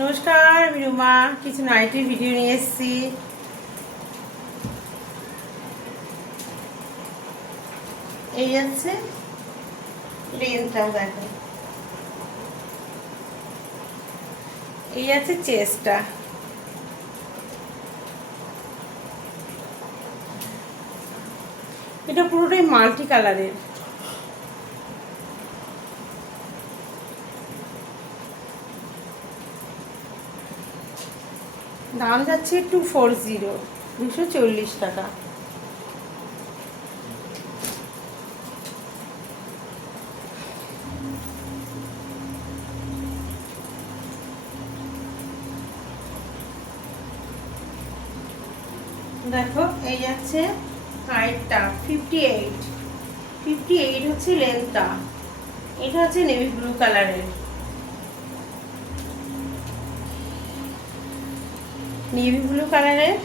নমস্কার, আমি রুমা। কিছু নাইটির ভিডিও নিয়ে এসেছি। এই যাচ্ছে লেন্থটা, দেখো। এই যাচ্ছে চেস্টটা। এটা পুরোটাই মাল্টি কালারের। দাম যাচ্ছে 240, 240 টাকা। দেখো, এই যাচ্ছে হাইটটা 58 হচ্ছে লেন্থটা। এটা হচ্ছে নেভি ব্লু কালারের। নেভি ব্লু কালারের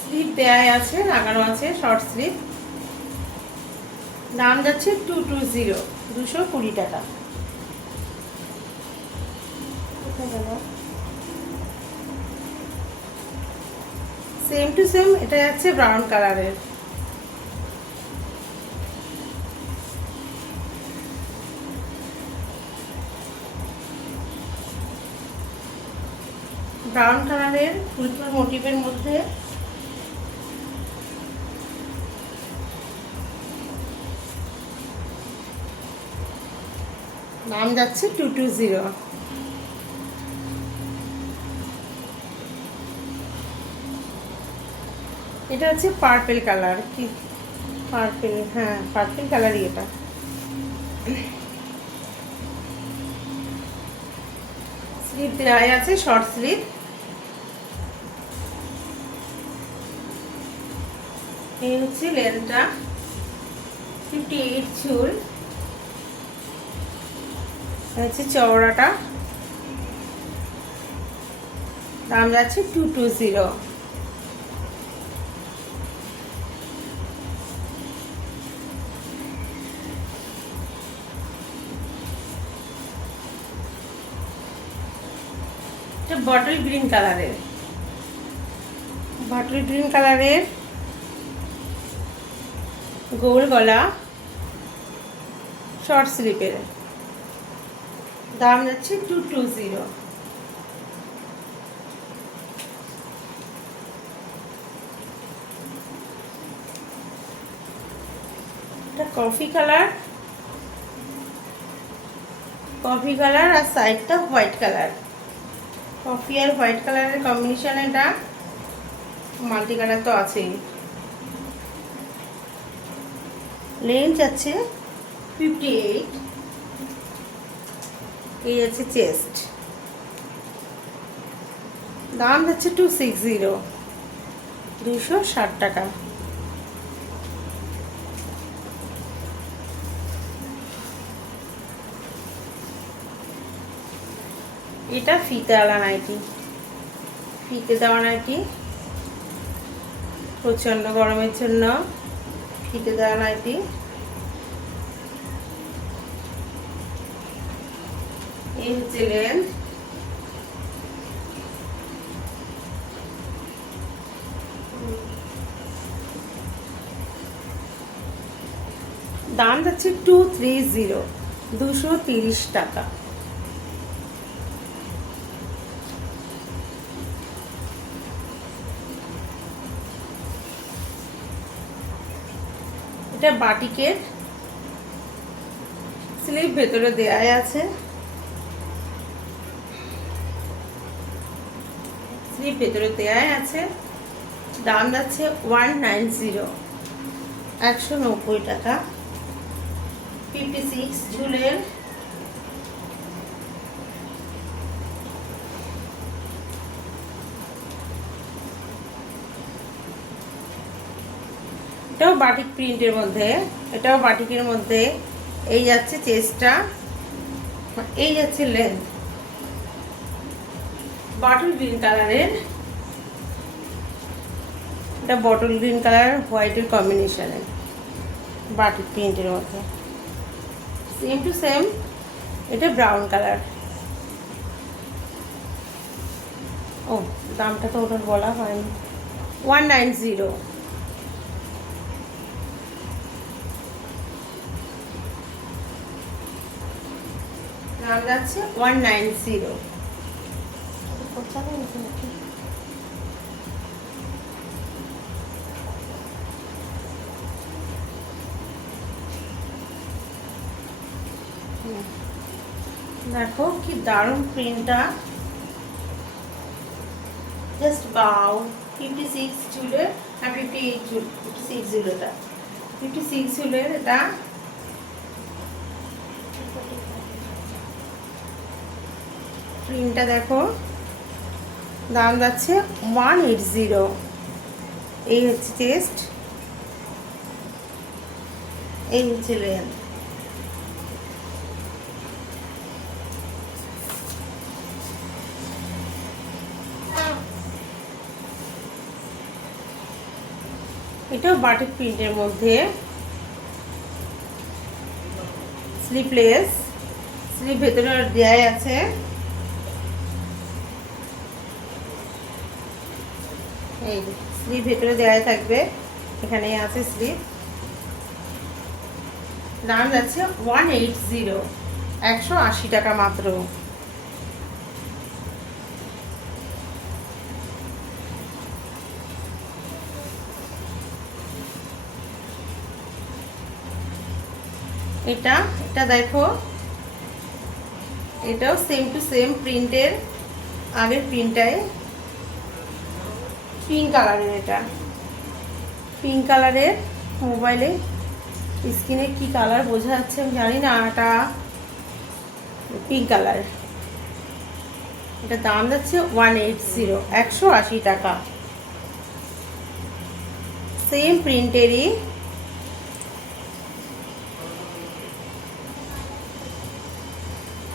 স্লিপ দেয়া আছে, লাগানো আছে শর্ট স্লিপ। দাম যাচ্ছে 220, 220 টাকা। সেম টু সেম এটা যাচ্ছে ব্রাউন কালারের। ব্রাউন কালারের ফুল ফুল মোটিভের মধ্যে দাম যাচ্ছে 220। এটা হচ্ছে পার্পেল কালার। কি পার্পেল? হ্যাঁ, পার্পেল কালারই এটা। স্লিপ দেওয়া আছে, শর্ট স্লিপ। এই হচ্ছে লেন্থটা 58 চুল। হচ্ছে চওড়াটা। দাম যাচ্ছে 220। বটল গ্রিন কালারের, বটল গ্রিন কালারের গোল গলা, শর্ট স্লিপের। দাম যাচ্ছে 220। এটা কফি কালার, কফি কালার আর সাইডটা হোয়াইট কালার। কফি আর হোয়াইট কালারের কম্বিনেশন। এটা মাল্টি কালার তো আছেই। লেন্থ আছে 58। এই আছে চেস্ট। দাম যাচ্ছে 260, 260 টাকা। এটা ফিতেওয়ালা নাইটি, ফিতে দেওয়া নাইটি। প্রচণ্ড গরমের জন্য ফিতে দেওয়া নাইটি। এই হচ্ছে লেন্থ। দাম যাচ্ছে 230, 230 টাকা। এটা বাটিকের, স্লিভ ভেতরে দেয়া আছে, স্লিভ ভেতরে দেয়া আছে। দাম যাচ্ছে 190, 190 টাকা। 56 ঝুলের। এটাও বাটিক প্রিন্টের মধ্যে, এটাও বাটিকের মধ্যে। এই যাচ্ছে চেস্টটা, এই যাচ্ছে লেন্থ। বটল গ্রিন কালারের, এটা বটল গ্রিন কালার হোয়াইটের কম্বিনেশনে বাটিক প্রিন্টের মধ্যে, সেম টু সেম। এটা ব্রাউন কালার। ও দামটা তো ওটার বলা হয়নি, 190। দাম যাচ্ছে 190। দেখো কি দারুণ প্রিন্টটা, জাস্ট বাও। 56 চুলের আর 58 চুল, 56 চুলেটা, 56 চুলের এটা। প্রিন্টটা দেখো, দাম যাচ্ছে 180। এই হচ্ছে চেস্ট, এই হচ্ছে লেন্থ। এটাও বাটিক প্রিন্টের মধ্যে, স্লিভলেস, স্লিভ ভেতরে দেয়াই আছে। এই স্লিভ ভেতরে দেয়াই থাকবে, এখানে আছে স্লিভ। দাম যাচ্ছে 180, 180 টাকা মাত্র। এটা এটা দেখো, এটাও সেম টু সেম প্রিন্টের, আগের প্রিন্টটাই পিঙ্ক কালারের। এটা পিঙ্ক কালারের, মোবাইলে স্ক্রিনে কি কালার বোঝা যাচ্ছে আমি জানি না, এটা পিঙ্ক কালার। এটা দাম যাচ্ছে 180, 180 টাকা। সেম প্রিন্টেরই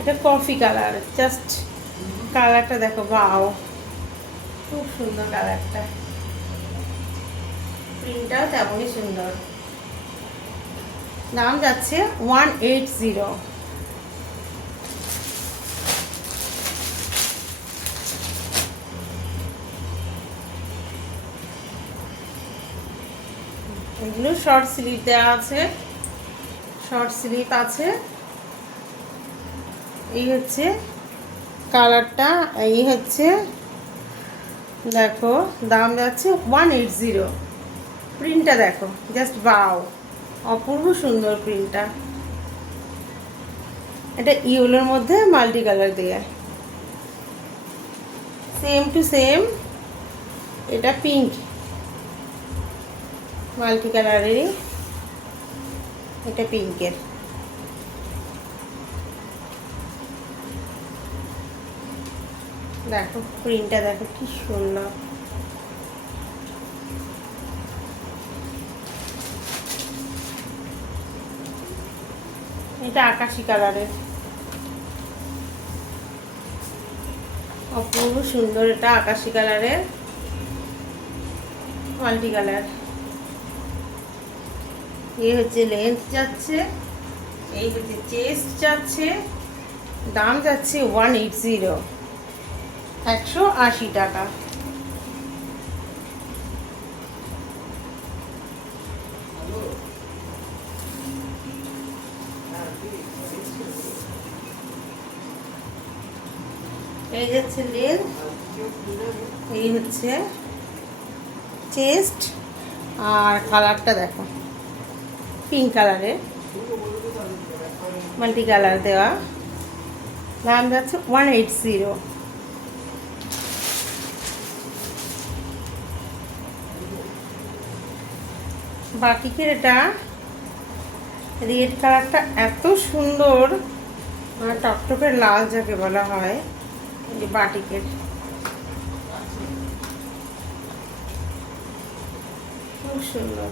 এটা কফি কালার, জাস্ট কালারটা দেখো, বাও খুব সুন্দর কালারটা, প্রিন্টটাও তেমনই সুন্দর। দাম যাচ্ছে 180। এগুলো শর্ট স্লিভ দেওয়া আছে, শর্ট স্লিভ আছে। এই হচ্ছে কালারটা, এই হচ্ছে দেখো, দাম যাচ্ছে 180। প্রিন্টটা দেখো, জাস্ট বাও, অপূর্ব সুন্দর প্রিন্টটা। এটা ইয়েলোর মধ্যে মাল্টি কালার দেয়া, সেম টু সেম। এটা পিঙ্ক মাল্টি কালারেরই, এটা পিঙ্কের। দেখো প্রিন্টটা দেখো কি সুন্দর। এটা আকাশি কালারের, অপূর্ব সুন্দর। এটা আকাশি কালারের মাল্টি কালার। এই হচ্ছে লেন্থ যাচ্ছে, এই হচ্ছে চেস্ট যাচ্ছে। দাম যাচ্ছে 180, 180 টাকা। এই যাচ্ছে লেন্থ, এই হচ্ছে চেস্ট, আর কালারটা দেখো পিঙ্ক কালারের মাল্টি কালার দেওয়া। দাম যাচ্ছে 180। বাটিকের এটা রেড কালারটা এত সুন্দর, টকটকের লাল যাকে বলা হয়, এই বাটিকের খুব সুন্দর।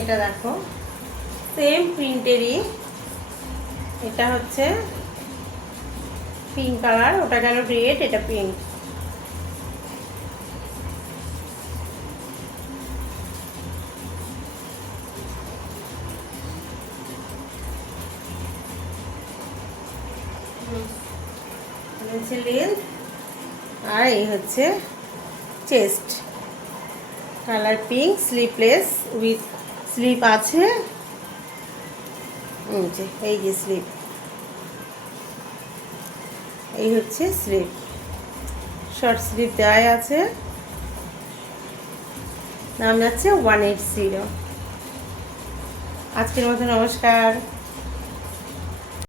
এটা দেখো সেম প্রিন্টেরই, এটা হচ্ছে পিঙ্ক কালার, ওটা গেল রেড, এটা পিঙ্ক। হচ্ছে লেন্থ আর এই হচ্ছে chest, colour pink, sleeveless with slip আছে, এই যে স্লিপ, এই হচ্ছে স্লিপ, শর্ট স্লিপ দেওয়াই আছে। দাম যাচ্ছে 180। আজকের মতো নমস্কার।